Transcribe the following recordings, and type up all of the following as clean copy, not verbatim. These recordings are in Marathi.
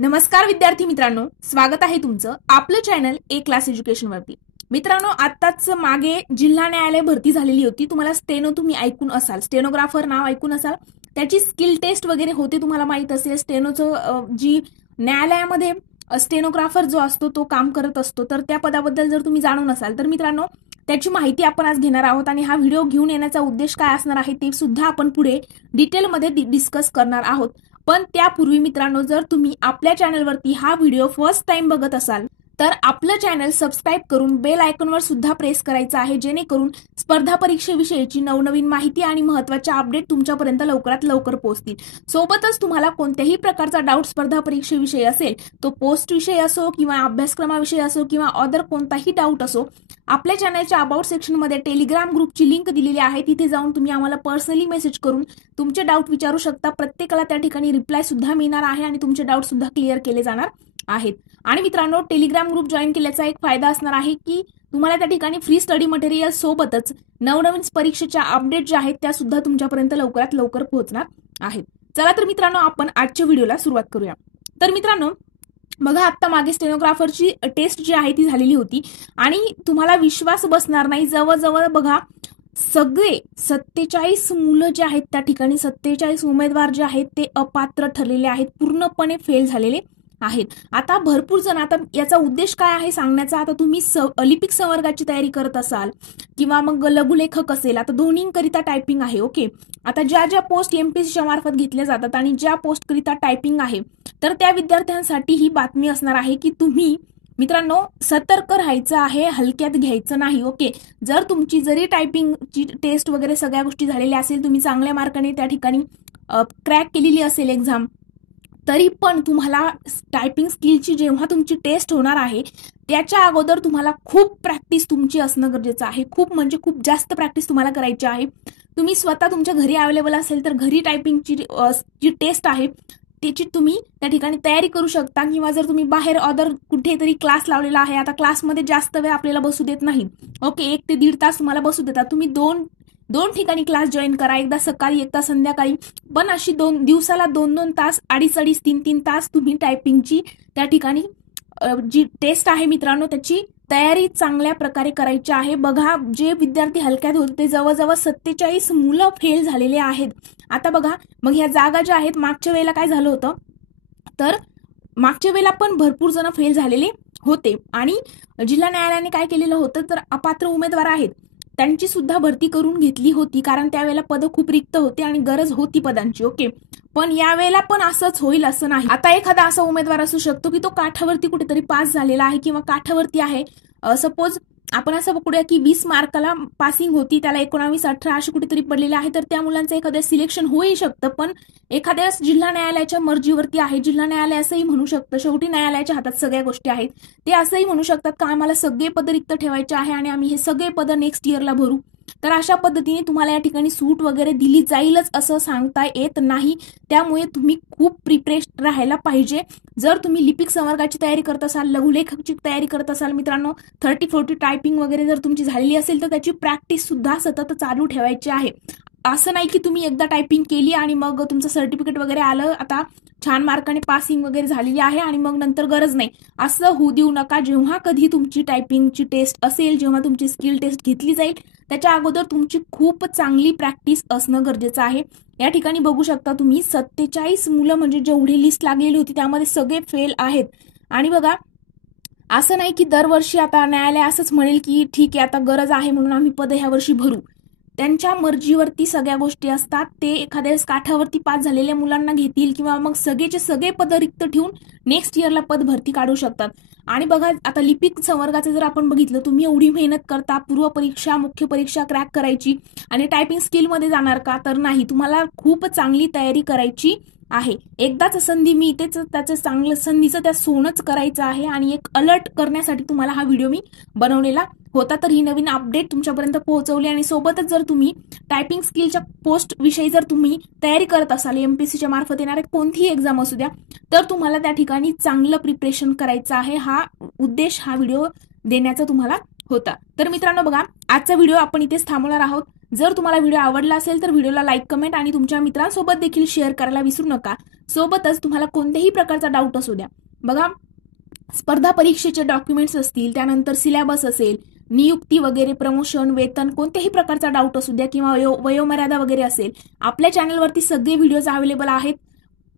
नमस्कार विद्यार्थी मित्रांनो, स्वागत आहे तुमचं आपलं चॅनल ए क्लास एज्युकेशन वरती। मित्रांनो, आताच मागे जिल्हा न्यायालय भरती झालेली होती। तुम्हाला स्टेनो तुम्ही ऐकून असाल, स्टेनोग्राफर नाव ऐकून असाल। त्याची स्किल टेस्ट वगैरे होते, तुम्हाला माहित असेल। स्टेनोचं जी न्यायालयामध्ये स्टेनोग्राफर जो असतो तो काम करत असतो, तर त्या पदाबद्दल जर तुम्ही जाणून असाल तर मित्रांनो त्याची माहिती आपण आज घेणार आहोत। आणि हा व्हिडिओ घेऊन येण्याचा उद्देश काय असणार आहे ते सुद्धा आपण पुढे डिटेलमध्ये डिस्कस करणार आहोत। पण त्यापूर्वी मित्रांनो, जर तुम्ही आपल्या चॅनलवरती हा व्हिडिओ फर्स्ट टाइम बघत असाल तर आपलं चॅनल सबस्क्राइब करून बेल आयकॉनवर सुद्धा प्रेस करायचं आहे, जेणेकरून स्पर्धा परीक्षेविषयीची नवनवीन माहिती आणि महत्त्वाच्या अपडेट तुमच्यापर्यंत लवकरात लवकर पोहोचतील। सोबतच तुम्हाला कोणत्याही प्रकारचा डाऊट स्पर्धा परीक्षेविषयी असेल, तो पोस्ट विषय असो किंवा अभ्यासक्रमाविषयी असो किंवा अदर कोणताही डाऊट असो, आपल्या चॅनलच्या अबाउट सेक्शनमध्ये टेलिग्राम ग्रुपची लिंक दिलेली आहे। तिथे जाऊन तुम्ही आम्हाला पर्सनली मेसेज करून तुमचे डाऊट विचारू शकता। प्रत्येकाला त्या ठिकाणी रिप्लाय सुद्धा मिळणार आहे आणि तुमचे डाऊट सुद्धा क्लिअर केले जाणार आहेत। आणि मित्रांनो, टेलिग्राम ग्रुप जॉईन केल्याचा एक फायदा असणार आहे की तुम्हाला त्या ठिकाणी फ्री स्टडी मटेरियल सोबतच नवनवीन परीक्षेच्या अपडेट ज्या आहेत त्या सुद्धा तुमच्यापर्यंत लवकरात लवकर पोहोचणार आहेत। चला तर मित्रांनो, आपण आजच्या व्हिडिओला सुरुवात करूया। तर मित्रांनो बघा, आता मागे स्टेनोग्राफरची टेस्ट जी आहे ती झालेली होती आणि तुम्हाला विश्वास बसणार नाही, जवळजवळ बघा सगळे 47 मुलं जे आहेत त्या ठिकाणी 47 उमेदवार जे आहेत ते अपात्र ठरलेले आहेत, पूर्णपणे फेल झालेले आहेत। आता भरपूर जण, आता याचा उद्देश काय आहे सांगण्याचा, आता तुम्ही लिपिक संवर्गाची तयारी करत असाल किंवा मग लघुलेखक असेल, आता दोन्हीकरिता टायपिंग आहे। ओके, आता ज्या ज्या पोस्ट एमपीएससीच्या मार्फत घेतल्या जातात आणि ज्या पोस्ट करिता टायपिंग आहे, तर त्या विद्यार्थ्यांसाठी ही बातमी असणार आहे की तुम्ही मित्रांनो सतर्क राहायचं आहे, हलक्यात घ्यायचं नाही। ओके, जर तुमची जरी टायपिंगची टेस्ट वगैरे सगळ्या गोष्टी झालेल्या असेल, तुम्ही चांगल्या मार्काने त्या ठिकाणी क्रॅक केलेली असेल एक्झाम, तरी पण तुम्हाला टायपिंग स्किलची जेव्हा तुमची टेस्ट होणार आहे त्याच्या अगोदर तुम्हाला खूप प्रॅक्टिस तुमची असणं गरजेचं आहे। खूप म्हणजे खूप जास्त प्रॅक्टिस तुम्हाला करायची आहे। तुम्ही स्वतः तुमच्या घरी अवेलेबल असेल तर घरी टायपिंगची जी टेस्ट आहे त्याची तुम्ही त्या ठिकाणी तयारी करू शकता, किंवा जर तुम्ही बाहेर अदर कुठेतरी क्लास लावलेला आहे, आता क्लासमध्ये जास्त वेळ आपल्याला बसू देत नाही। ओके, 1 ते 1.5 तास तुम्हाला बसू देतात, तुम्ही दोन ठिकाणी क्लास जॉईन करा, एकदा सकाळी एकदा संध्याकाळी, पण अशी दिवसाला 2-2 तास, 2.5-2.5 3-3 तास तुम्ही टायपिंगची त्या ठिकाणी जी टेस्ट आहे मित्रांनो त्याची तयारी चांगल्या प्रकारे करायची आहे। बघा, जे विद्यार्थी हलक्यात होते ते जवळजवळ 47 मुलं फेल झालेले आहेत। आता बघा, मग ह्या जागा ज्या आहेत, मागच्या वेळेला काय झालं होतं, तर मागच्या वेळेला पण भरपूर जण फेल झालेले होते आणि जिल्हा न्यायालयाने काय केलेलं होतं, तर अपात्र उमेदवार आहेत त्यांची सुद्धा भरती करून घेतली होती, कारण त्यावेळेला पदं खूप रिक्त होती आणि गरज होती पदांची। ओके, पण यावेळेला पण असंच होईल असं नाही। आता एखादा असा उमेदवार असू शकतो की तो काठावरती कुठेतरी पास झालेला आहे किंवा काठावरती आहे, सपोज आपण असं पकडूया की 20 मार्काला पासिंग होती, त्याला 19-18 अशी कुठेतरी पडलेले आहे, तर त्या मुलांचं एखाद्या सिलेक्शन होऊ शकतं, पण एखाद्या जिल्हा न्यायालयाच्या मर्जीवरती आहे। जिल्हा न्यायालय असंही म्हणू शकतं, शेवटी न्यायालयाच्या हातात सगळ्या गोष्टी आहेत, ते असंही म्हणू शकतात का आम्हाला सगळे पद रिक्त ठेवायचे आहे आणि आम्ही हे सगळे पद नेक्स्ट इयरला भरू, तर अशा पद्धतीने तुम्हाला या ठिकाणी सूट वगैरे दिली जाईलच असं सांगता येत नाही। त्यामुळे तुम्ही खूप प्रिपरेशन राहायला पाहिजे। जर तुम्ही लिपिक संवर्गाची तयारी करत असाल, लघुलेखकची तयारी करत असाल मित्रांनो, 30-40 टायपिंग वगैरे जर तुमची झालेली असेल तर त्याची प्रॅक्टिस सुद्धा सतत चालू ठेवायची आहे। असं नाही की तुम्ही एकदा टायपिंग केली आणि मग तुमचं सर्टिफिकेट वगैरे आलं, आता छान मार्काने पासिंग वगैरे झालेली आहे आणि मग नंतर गरज नाही, असं होऊ देऊ नका। जेव्हा कधी तुमची टायपिंगची टेस्ट असेल, जेव्हा तुमची स्किल टेस्ट घेतली जाईल, त्याच्या अगोदर तुमची खूप चांगली प्रॅक्टिस असणं गरजेचं आहे। या ठिकाणी बघू शकता तुम्ही 47 मुलं, म्हणजे जेवढी लिस्ट लागलेली होती त्यामध्ये सगळे फेल आहेत। आणि बघा, असं नाही की दरवर्षी आता न्यायालय असंच म्हणेल की ठीक आहे आता गरज आहे म्हणून आम्ही पद ह्या वर्षी भरू, त्यांच्या मर्जीवरती सगळ्या गोष्टी असतात। ते एखाद्या काठावरती पास झालेल्या मुलांना घेतील किंवा मग सगळेचे सगळे पद रिक्त ठेवून नेक्स्ट इयरला पद भरती काढू शकतात। आणि बघा, आता लिपिक संवर्गाचं जर आपण बघितलं, तुम्ही एवढी मेहनत करता, पूर्व परीक्षा मुख्य परीक्षा क्रॅक करायची आणि टायपिंग स्किलमध्ये जाणार का, तर नाही, तुम्हाला खूप चांगली तयारी करायची आहे। एकदाच संधी मिळतेच, त्याचं चांगलं संधीचं त्या सोनच करायचं आहे आणि एक अलर्ट करण्यासाठी तुम्हाला हा व्हिडिओ मी बनवलेला होता। तर ही नवीन अपडेट तुमच्यापर्यंत पोहोचवली आणि सोबतच जर तुम्ही टायपिंग स्किलच्या पोस्ट विषयी जर तुम्ही तयारी करत असाल, एमपीएससीच्या मार्फत येणारे कोणतीही एक्झाम असू द्या, तर तुम्हाला त्या ठिकाणी चांगलं प्रिपरेशन करायचं आहे। हा उद्देश हा व्हिडिओ देण्याचा तुम्हाला होता। तर मित्रांनो बघा, आजचा व्हिडिओ आपण इथेच थांबवणार आहोत। जर तुम्हाला व्हिडिओ आवडला असेल तर व्हिडिओला लाईक, कमेंट आणि तुमच्या मित्रांसोबत देखील शेअर करायला विसरू नका। सोबतच तुम्हाला कोणत्याही प्रकारचा डाऊट असू द्या, बघा स्पर्धा परीक्षेचे डॉक्युमेंट्स असतील, त्यानंतर सिलेबस असेल, नियुक्ती वगैरे, प्रमोशन, वेतन, कोणत्याही प्रकारचा डाऊट असू द्या किंवा वयोमर्यादा वगैरे असेल, आपल्या चॅनलवरती सगळे व्हिडिओज अवेलेबल आहेत.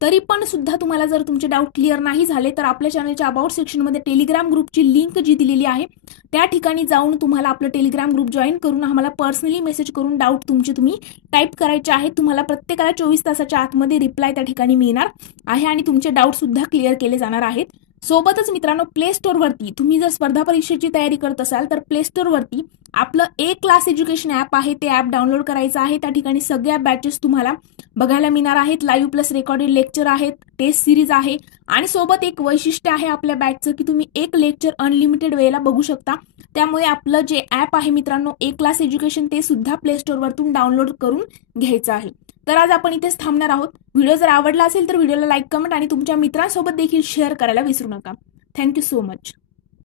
तरी पण सुद्धा तुम्हाला जर तुमचे डाऊट क्लिअर नाही झाले तर आपल्या चॅनलच्या अबाउट सेक्शनमध्ये टेलिग्राम ग्रुपची लिंक जी दिलेली आहे त्या ठिकाणी जाऊन तुम्हाला आपलं टेलिग्राम ग्रुप जॉईन करून आम्हाला पर्सनली मेसेज करून डाऊट तुमचे तुम्ही टाईप करायचे आहेत. तुम्हाला प्रत्येकाला 24 तासाच्या आतमध्ये रिप्लाय त्या ठिकाणी मिळणार आहे आणि तुमचे डाऊट सुद्धा क्लिअर केले जाणार आहेत. सोबतच मित्रांनो, प्ले स्टोअरवरती तुम्ही जर स्पर्धा परीक्षेची तयारी करत असाल तर प्ले स्टोअरवरती आपलं ए क्लास एज्युकेशन ॲप आहे, ते ॲप डाउनलोड करायचं आहे. त्या ठिकाणी सगळ्या बॅचेस तुम्हाला बघायला मिळणार आहेत. लाईव्ह प्लस रेकॉर्डेड लेक्चर आहेत, टेस्ट सिरीज आहे आणि सोबत एक वैशिष्ट्य आहे आपल्या बॅचचं की तुम्ही एक लेक्चर अनलिमिटेड वेळेला बघू शकता. त्यामुळे आपलं जे ॲप आहे मित्रांनो ए क्लास एज्युकेशन ते सुद्धा प्ले स्टोअरवरतून डाउनलोड करून घ्यायचं आहे. तर आज आपण इथेच थांबणार आहोत. व्हिडिओ जर आवडला असेल तर व्हिडिओला लाईक, कमेंट आणि तुमच्या मित्रांसोबत देखील शेअर करायला विसरू नका. Thank you so much.